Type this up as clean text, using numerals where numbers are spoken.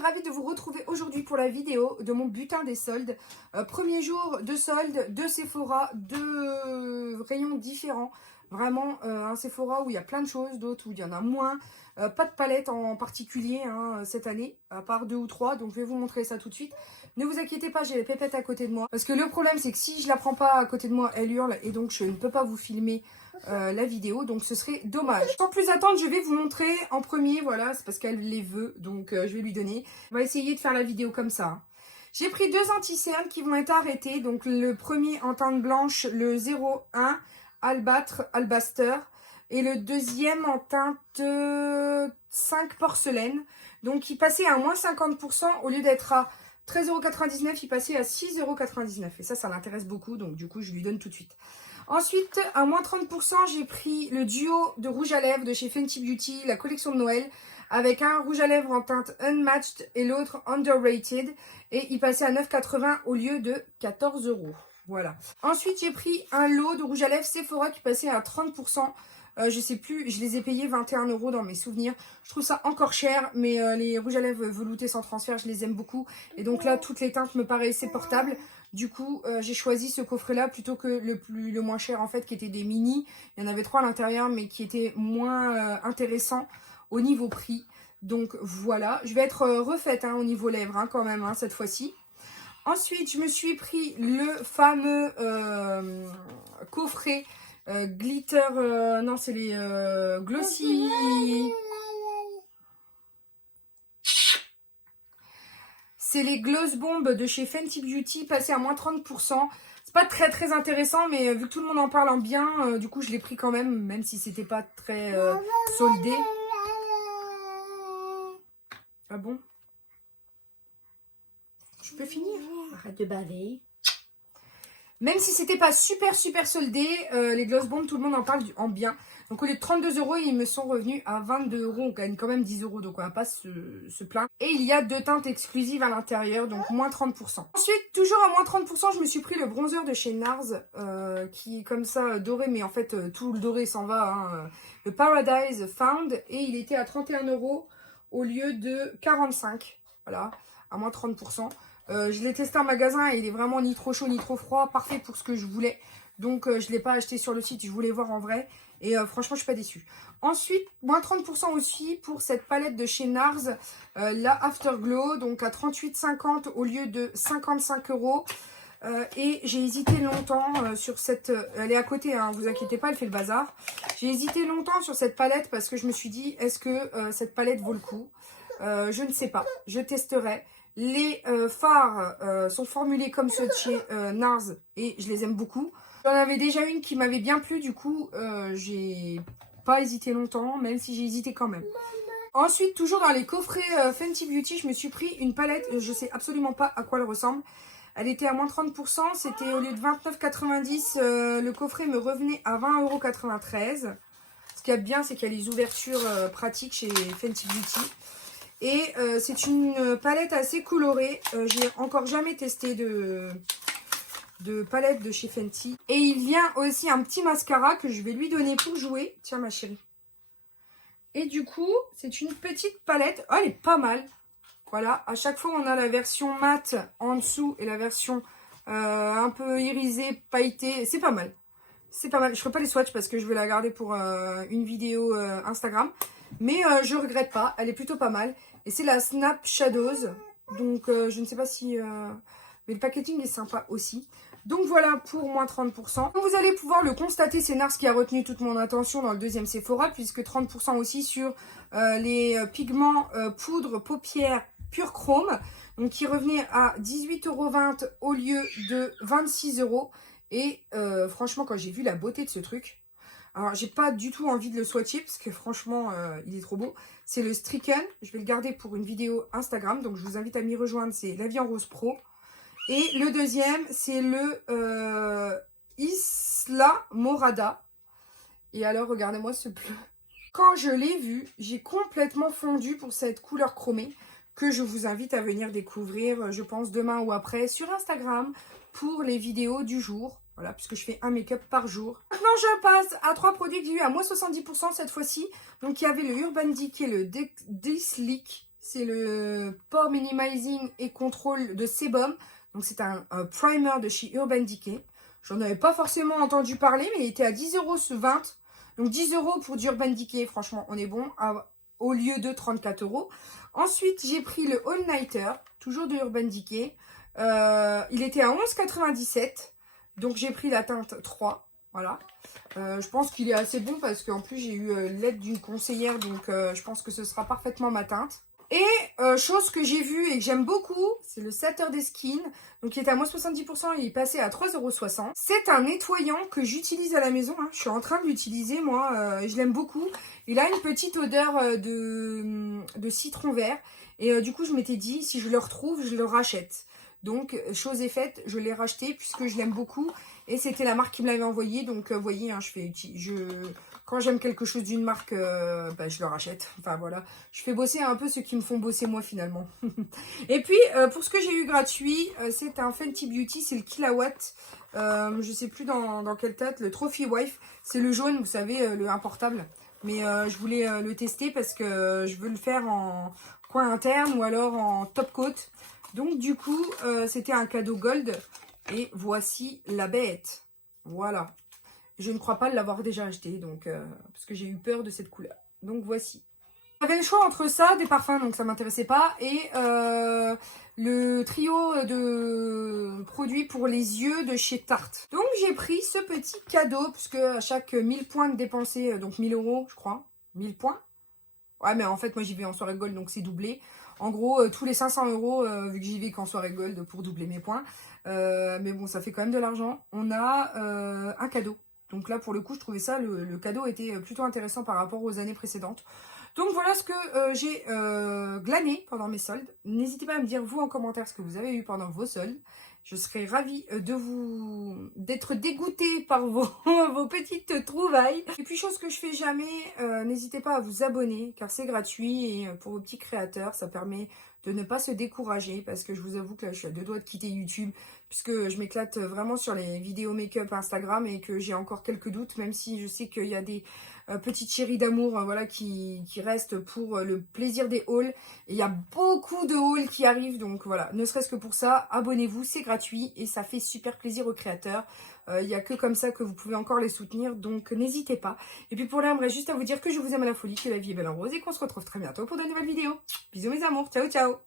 ravie de vous retrouver aujourd'hui pour la vidéo de mon butin des soldes. Premier jour de soldes de Sephora, deux rayons différents. Vraiment un Sephora où il y a plein de choses, d'autres où il y en a moins. Pas de palette en particulier cette année, à part 2 ou 3, donc je vais vous montrer ça tout de suite. Ne vous inquiétez pas, j'ai les pépettes à côté de moi. Parce que le problème, c'est que si je la prends pas à côté de moi, elle hurle et donc je ne peux pas vous filmer la vidéo, donc ce serait dommage. Sans plus attendre, je vais vous montrer en premier, voilà, c'est parce qu'elle les veut, donc je vais lui donner. On va essayer de faire la vidéo comme ça. J'ai pris deux anti-cernes qui vont être arrêtés, donc le premier en teinte blanche, le 01 Albaster, et le deuxième en teinte 5 porcelaine. Donc il passait à moins 50%, au lieu d'être à 13,99 €, il passait à 6,99 €. Et ça l'intéresse beaucoup, donc du coup je lui donne tout de suite. Ensuite, à moins 30%, j'ai pris le duo de rouge à lèvres de chez Fenty Beauty, la collection de Noël, avec un rouge à lèvres en teinte Unmatched et l'autre Underrated. Et il passait à 9,80 € au lieu de 14 €. Voilà. Ensuite, j'ai pris un lot de rouge à lèvres Sephora qui passait à 30%. Je sais plus, je les ai payés 21 € dans mes souvenirs. Je trouve ça encore cher, mais les rouges à lèvres veloutés sans transfert, je les aime beaucoup. Et donc là, toutes les teintes me paraissaient portables. Du coup, j'ai choisi ce coffret-là plutôt que le moins cher, en fait, qui était des mini. Il y en avait 3 à l'intérieur, mais qui étaient moins intéressants au niveau prix. Donc voilà, je vais être refaite au niveau lèvres quand même, cette fois-ci. Ensuite, je me suis pris le fameux coffret glitter, non c'est les glossy, c'est les gloss bombs de chez Fenty Beauty, passé à moins 30%. C'est pas très intéressant, mais vu que tout le monde en parle en bien, du coup je l'ai pris quand même si c'était pas très soldé. Ah bon? Je peux finir? Arrête de baver. Même si c'était pas super soldé, les gloss bombs, tout le monde en parle en bien. Donc au lieu de 32 €, ils me sont revenus à 22 €. On gagne quand même 10 €, donc on va pas se plaindre. Et il y a deux teintes exclusives à l'intérieur, donc moins 30%. Ensuite, toujours à moins 30%, je me suis pris le bronzer de chez NARS, qui est comme ça doré, mais en fait tout le doré s'en va. Le Paradise Found, et il était à 31 € au lieu de 45. Voilà, à moins 30%. Je l'ai testé en magasin et il est vraiment ni trop chaud ni trop froid, parfait pour ce que je voulais. Donc je ne l'ai pas acheté sur le site, je voulais voir en vrai. Et franchement, je ne suis pas déçue. Ensuite, moins 30% aussi pour cette palette de chez NARS, la Afterglow, donc à 38,50 € au lieu de 55 €. Et j'ai hésité longtemps sur cette... elle est à côté, vous inquiétez pas, elle fait le bazar. J'ai hésité longtemps sur cette palette parce que je me suis dit, est-ce que cette palette vaut le coup? Je ne sais pas, je testerai. Les fards sont formulés comme ceux de chez NARS et je les aime beaucoup. J'en avais déjà une qui m'avait bien plu, du coup j'ai pas hésité longtemps, même si j'ai hésité quand même. Ensuite, toujours dans les coffrets Fenty Beauty, je me suis pris une palette, je sais absolument pas à quoi elle ressemble. Elle était à moins 30%, c'était au lieu de 29,90 €, le coffret me revenait à 20,93 €. Ce qu'il y a de bien, c'est qu'il y a les ouvertures pratiques chez Fenty Beauty. Et c'est une palette assez colorée. J'ai encore jamais testé de palette de chez Fenty. Et il vient aussi un petit mascara que je vais lui donner pour jouer. Tiens ma chérie. Et du coup, c'est une petite palette. Oh, elle est pas mal. Voilà, à chaque fois on a la version mat en dessous et la version un peu irisée, pailletée. C'est pas mal. C'est pas mal. Je ferai pas les swatchs parce que je vais la garder pour une vidéo Instagram. Mais je regrette pas. Elle est plutôt pas mal. Et c'est la Snap Shadows. Donc je ne sais pas si... mais le packaging est sympa aussi. Donc voilà pour moins 30%. Vous allez pouvoir le constater, c'est NARS qui a retenu toute mon attention dans le deuxième Sephora. Puisque 30% aussi sur les pigments poudre paupières pure chrome. Donc qui revenait à 18,20 € au lieu de 26 €. Et franchement, quand j'ai vu la beauté de ce truc... Alors, j'ai pas du tout envie de le swatcher parce que franchement, il est trop beau. C'est le Stricken. Je vais le garder pour une vidéo Instagram. Donc, je vous invite à m'y rejoindre. C'est La Vie en Rose Pro. Et le deuxième, c'est le Isla Morada. Et alors, regardez-moi ce bleu. Quand je l'ai vu, j'ai complètement fondu pour cette couleur chromée que je vous invite à venir découvrir, je pense, demain ou après sur Instagram pour les vidéos du jour. Voilà, puisque je fais un make-up par jour. Maintenant, je passe à 3 produits que j'ai eu à moins 70% cette fois-ci. Donc, il y avait le Urban Decay, le Day Sleek. C'est le Pore Minimizing et Control de Sebum. Donc c'est un primer de chez Urban Decay. J'en avais pas forcément entendu parler, mais il était à 10 € ce 20. Donc 10 € pour du Urban Decay, franchement, on est bon, au lieu de 34 €. Ensuite, j'ai pris le All Nighter, toujours de Urban Decay. Il était à 11,97 €. Donc j'ai pris la teinte 3. Voilà. Je pense qu'il est assez bon parce qu'en plus j'ai eu l'aide d'une conseillère. Donc je pense que ce sera parfaitement ma teinte. Et chose que j'ai vue et que j'aime beaucoup, c'est le Saturday Skin. Donc il est à moins 70%, il est passé à 3,60 €. C'est un nettoyant que j'utilise à la maison. Hein. Je suis en train de l'utiliser moi, je l'aime beaucoup. Il a une petite odeur de citron vert. Et du coup je m'étais dit, si je le retrouve, je le rachète. Donc chose est faite, je l'ai racheté puisque je l'aime beaucoup. Et c'était la marque qui me l'avait envoyé. Donc vous voyez, hein, quand j'aime quelque chose d'une marque, je le rachète. Enfin voilà, je fais bosser un peu ceux qui me font bosser moi finalement. Et puis pour ce que j'ai eu gratuit, c'est un Fenty Beauty, c'est le Killawatt. Je sais plus dans quelle tête, le Trophy Wife. C'est le jaune, vous savez, le importable. Mais je voulais le tester parce que je veux le faire en coin interne ou alors en top coat. Donc du coup, c'était un cadeau gold. Et voici la bête. Voilà. Je ne crois pas l'avoir déjà acheté, donc parce que j'ai eu peur de cette couleur. Donc voici. J'avais le choix entre ça, des parfums, donc ça m'intéressait pas, et le trio de produits pour les yeux de chez Tarte. Donc j'ai pris ce petit cadeau, puisque à chaque 1000 points de dépensés, donc 1000 € je crois, 1000 points. Ouais, mais en fait, moi j'y vais en soirée gold, donc c'est doublé. En gros, tous les 500 €, vu que j'y vais qu'en soirée gold pour doubler mes points. Mais bon, ça fait quand même de l'argent. On a un cadeau. Donc là, pour le coup, je trouvais ça, le cadeau était plutôt intéressant par rapport aux années précédentes. Donc voilà ce que j'ai glané pendant mes soldes. N'hésitez pas à me dire, vous, en commentaire, ce que vous avez eu pendant vos soldes. Je serais ravie d'être dégoûtée par vos petites trouvailles. Et puis, chose que je fais jamais, n'hésitez pas à vous abonner, car c'est gratuit. Et pour vos petits créateurs, ça permet de ne pas se décourager, parce que je vous avoue que là, je suis à deux doigts de quitter YouTube, puisque je m'éclate vraiment sur les vidéos make-up Instagram et que j'ai encore quelques doutes, même si je sais qu'il y a des petites chéries d'amour voilà, qui restent pour le plaisir des hauls. Et il y a beaucoup de hauls qui arrivent, donc voilà, ne serait-ce que pour ça, abonnez-vous, c'est gratuit et ça fait super plaisir aux créateurs. Il n'y a que comme ça que vous pouvez encore les soutenir, donc n'hésitez pas. Et puis pour là, j'aimerais juste à vous dire que je vous aime à la folie, que la vie est belle en rose et qu'on se retrouve très bientôt pour de nouvelles vidéos. Bisous mes amours, ciao ciao.